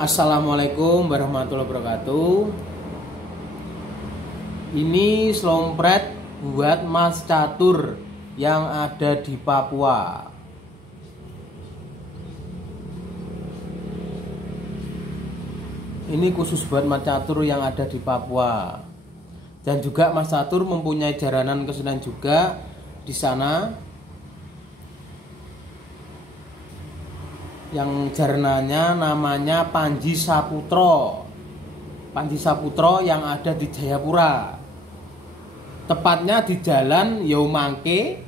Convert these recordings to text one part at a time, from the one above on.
Assalamualaikum warahmatullahi wabarakatuh. Ini slompret buat Mas Catur yang ada di Papua. Ini khusus buat Mas Catur yang ada di Papua. Dan juga Mas Catur mempunyai jaranan kesenian juga di sana, yang jaranannya namanya Panji Saputro. Panji Saputro yang ada di Jayapura, tepatnya di Jalan Yaumangke,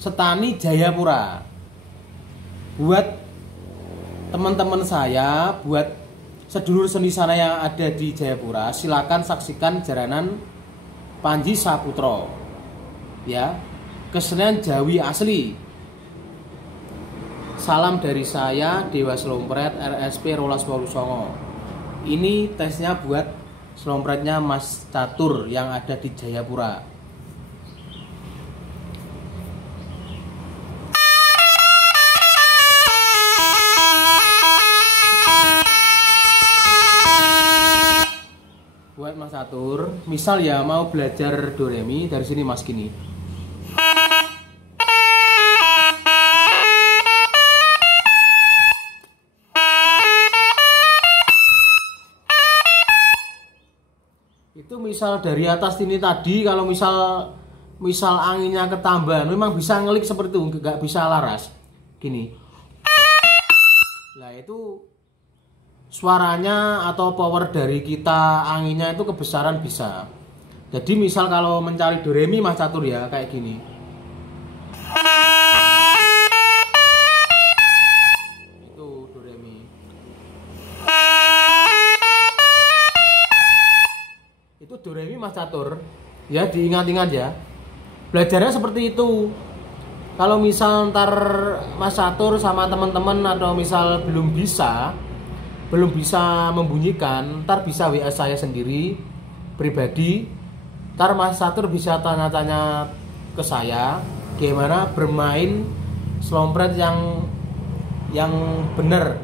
Setani, Jayapura. Buat teman-teman saya, buat sedulur seni sana yang ada di Jayapura, silakan saksikan jaranan Panji Saputro, ya, kesenian Jawi asli. Salam dari saya, Dewa Slompret RSP Rolas Walusongo. Ini tesnya buat slompretnya Mas Catur yang ada di Jayapura. Buat Mas Catur, misal ya mau belajar do re mi, dari sini Mas gini. Itu misal dari atas ini tadi, kalau misal anginnya ketambahan, memang bisa ngelik seperti itu, nggak bisa laras gini. Nah itu suaranya atau power dari kita, anginnya itu kebesaran bisa. Jadi misal kalau mencari do re mi Mas Catur ya kayak gini. Itu do re mi. Itu do re mi Mas Catur. Ya diingat-ingat ya. Belajarnya seperti itu. Kalau misal ntar Mas Catur sama teman-teman atau misal belum bisa membunyikan, ntar bisa WA saya sendiri pribadi. Ntar Mas Catur bisa tanya-tanya ke saya gimana bermain slompret yang bener.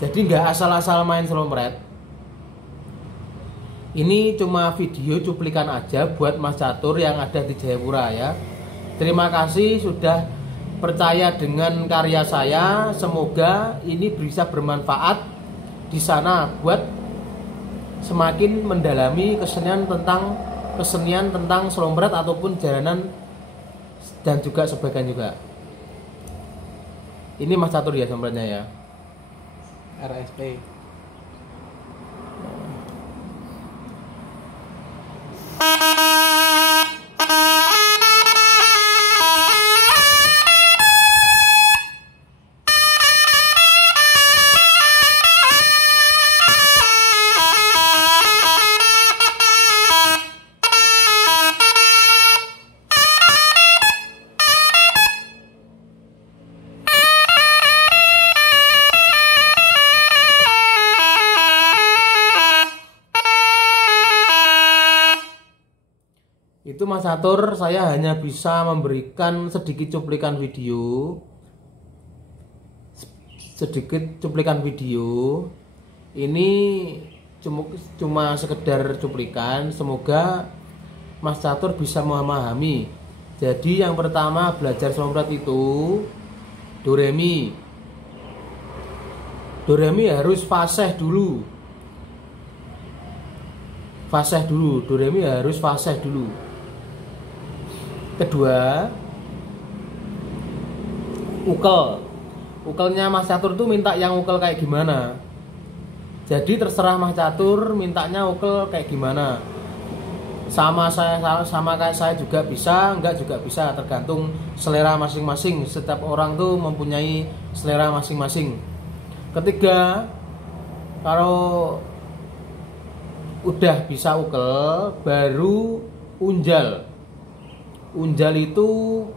Jadi nggak asal-asal main slompret. Ini cuma video cuplikan aja buat Mas Catur yang ada di Jayapura ya. Terima kasih sudah percaya dengan karya saya. Semoga ini bisa bermanfaat di sana buat semakin mendalami kesenian tentang slompret ataupun jaranan dan juga sebagainya juga. Ini Mas Catur ya slompretnya ya. RSP. Itu Mas Catur, saya hanya bisa memberikan sedikit cuplikan video. Ini cuma sekedar cuplikan. Semoga Mas Catur bisa memahami. Jadi yang pertama belajar slompret itu do re mi. Do re mi harus fasih dulu. Do re mi harus fasih dulu. Kedua, ukelnya Mas Catur tuh minta yang ukel kayak gimana. Jadi terserah Mas Catur mintanya ukel kayak gimana. Sama kayak saya juga bisa, enggak juga bisa, tergantung selera masing-masing. Setiap orang tuh mempunyai selera masing-masing. Ketiga, kalau udah bisa ukel, baru unjal. Unjal itu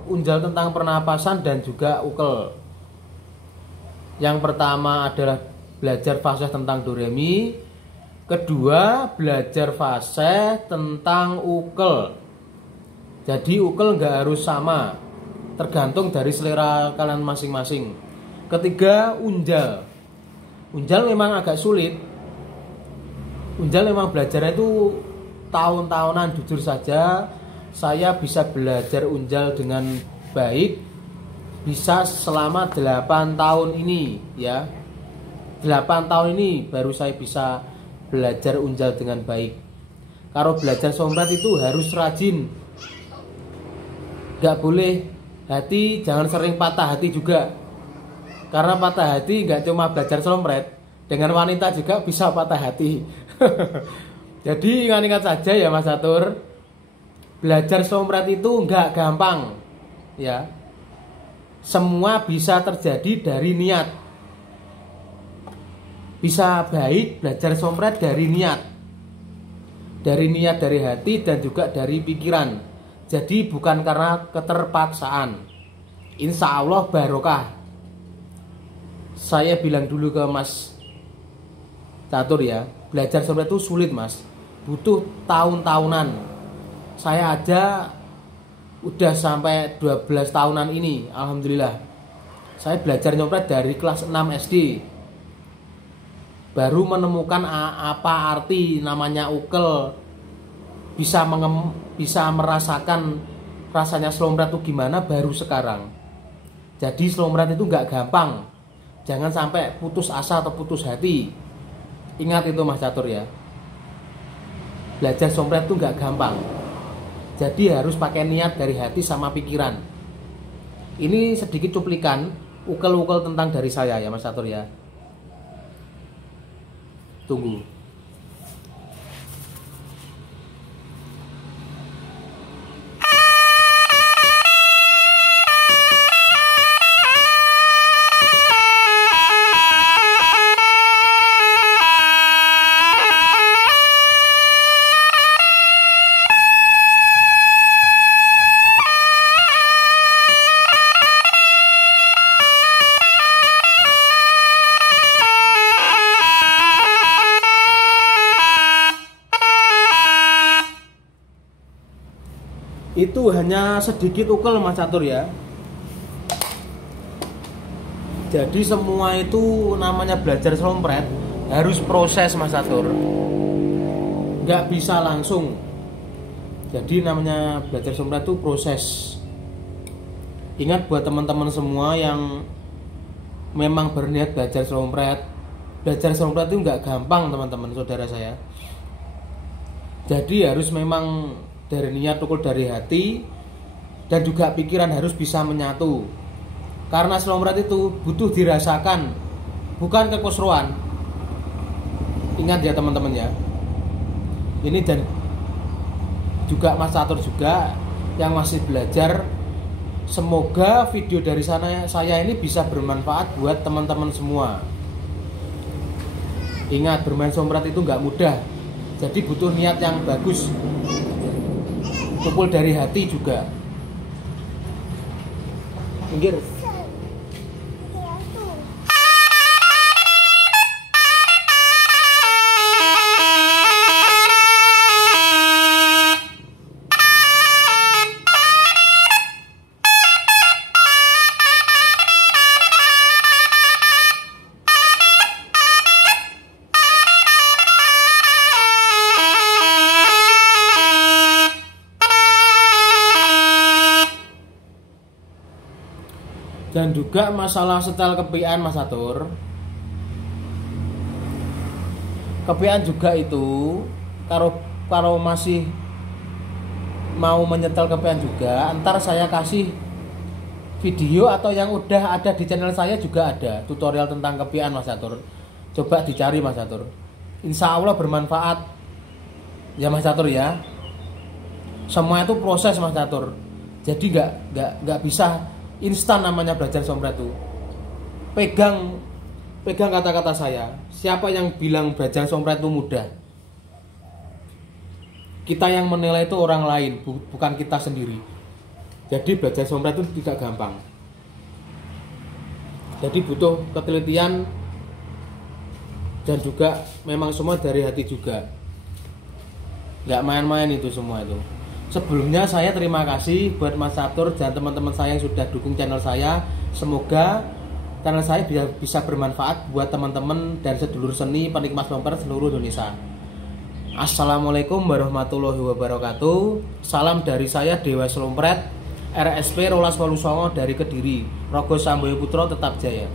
unjal tentang pernapasan dan juga ukel. Yang pertama adalah belajar fasih tentang do re mi. Kedua, belajar fasih tentang ukel. Jadi ukel nggak harus sama, tergantung dari selera kalian masing-masing. Ketiga, unjal. Unjal memang agak sulit. Unjal memang belajarnya itu tahun-tahunan. Jujur saja saya bisa belajar unjal dengan baik bisa selama 8 tahun ini ya. 8 tahun ini baru saya bisa belajar unjal dengan baik. Kalau belajar sompret itu harus rajin. Gak boleh hati, jangan sering patah hati juga. Karena patah hati gak cuma belajar sompret, dengan wanita juga bisa patah hati. Jadi ingat-ingat saja ya Mas Catur, belajar sompret itu gak gampang ya. Semua bisa terjadi dari niat. Bisa baik belajar sompret dari niat. Dari niat, dari hati, dan juga dari pikiran. Jadi bukan karena keterpaksaan. Insya Allah barokah. Saya bilang dulu ke Mas Catur ya, belajar sompret itu sulit Mas, butuh tahun-tahunan. Saya aja udah sampai 12 tahunan ini, alhamdulillah. Saya belajar nyopret dari kelas 6 SD. Baru menemukan apa arti namanya ukel, bisa merasakan rasanya slompret itu gimana baru sekarang. Jadi slompret itu nggak gampang. Jangan sampai putus asa atau putus hati. Ingat itu Mas Catur ya. Belajar sompret itu nggak gampang. Jadi harus pakai niat dari hati sama pikiran. Ini sedikit cuplikan ukel-ukel tentang dari saya ya Mas Catur ya. Tunggu. Itu hanya sedikit ukel Mas Catur ya. Jadi semua itu namanya belajar slompret harus proses Mas Catur, nggak bisa langsung. Jadi namanya belajar slompret itu proses. Ingat buat teman-teman semua yang memang berniat belajar slompret itu nggak gampang teman-teman saudara saya. Jadi harus memang dari niat, tukul dari hati, dan juga pikiran harus bisa menyatu. Karena slompret itu butuh dirasakan, bukan kekeseruan. Ingat ya teman-teman ya. Ini dan juga Mas Catur juga yang masih belajar. Semoga video dari saya ini bisa bermanfaat buat teman-teman semua. Ingat, bermain slompret itu nggak mudah. Jadi butuh niat yang bagus. Tukul dari hati juga. Minggir. Dan juga masalah setel kepian Mas Catur. Kepian juga itu kalau masih mau menyetel kepian juga, ntar saya kasih video atau yang udah ada di channel saya juga ada tutorial tentang kepian Mas Catur. Coba dicari Mas Catur. Insya Allah bermanfaat ya Mas Catur ya. Semua itu proses Mas Catur. Jadi nggak bisa instan namanya belajar slompret itu. Pegang kata-kata saya. Siapa yang bilang belajar slompret itu mudah? Kita yang menilai itu orang lain, bukan kita sendiri. Jadi belajar slompret itu tidak gampang. Jadi butuh ketelitian dan juga memang semua dari hati juga. Nggak main-main itu semua itu. Sebelumnya saya terima kasih buat Mas Catur dan teman-teman saya yang sudah dukung channel saya. Semoga channel saya bisa bermanfaat buat teman-teman dan sedulur seni penikmat slompret seluruh Indonesia. Assalamualaikum warahmatullahi wabarakatuh. Salam dari saya Dewa Slompret, RSP Rolas Walusongo dari Kediri. Rogo Samboyo Putro tetap jaya.